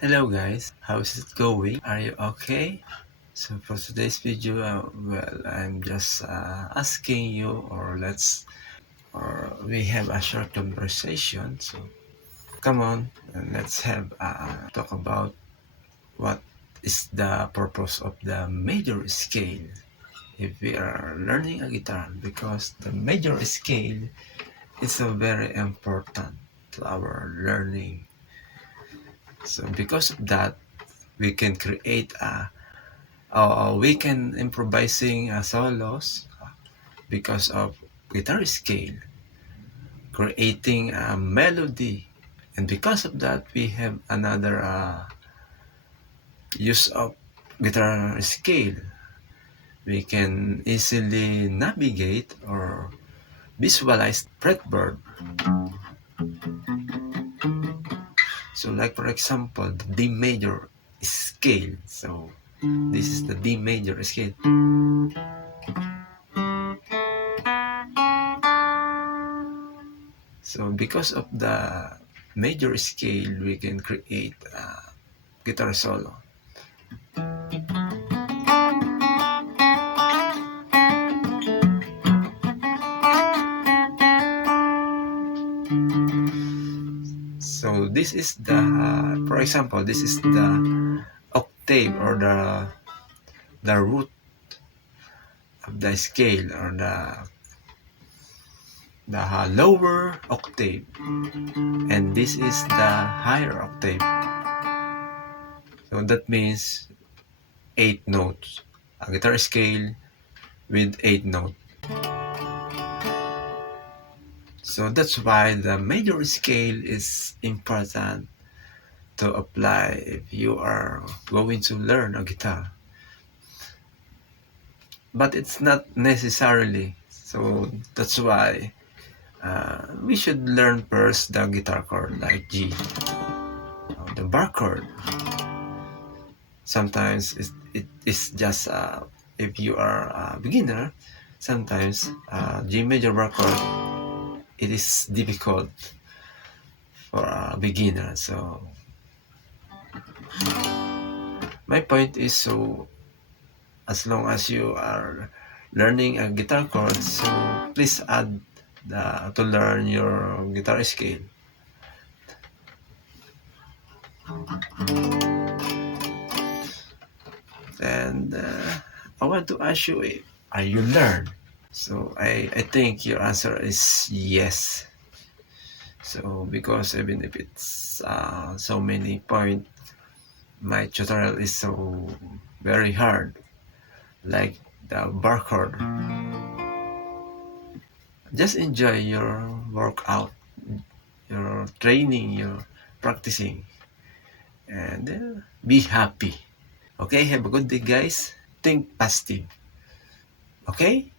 Hello guys, how's it going? Are you okay? So for today's video, I'm just asking you, or we have a short conversation. So come on, and let's have talk about what is the purpose of the major scale if we are learning a guitar, because the major scale is a very important to our learning. So because of that, we can create we can improvising solos because of guitar scale, creating a melody, and because of that we have another use of guitar scale. We can easily navigate or visualize fretboard. So like for example, the D major scale. So this is the D major scale. So because of the major scale, we can create a guitar solo. So this is the, for example, this is the octave or the root of the scale, or the lower octave, and this is the higher octave. So that means 8 notes, a guitar scale with 8 notes. So that's why the major scale is important to apply if you are going to learn a guitar. But it's not necessarily. So that's why we should learn first the guitar chord like G, the bar chord. Sometimes it is just, if you are a beginner, sometimes G major bar chord, it is difficult for a beginner. So my point is, so as long as you are learning a guitar chord, so please add to learn your guitar scale. And I want to ask you, are you learn? So I think your answer is yes. So because even if it's so many point, my tutorial is so very hard, like the bar chord. Just enjoy your workout, your training, your practicing, and be happy. Okay, have a good day guys. Think positive. Okay.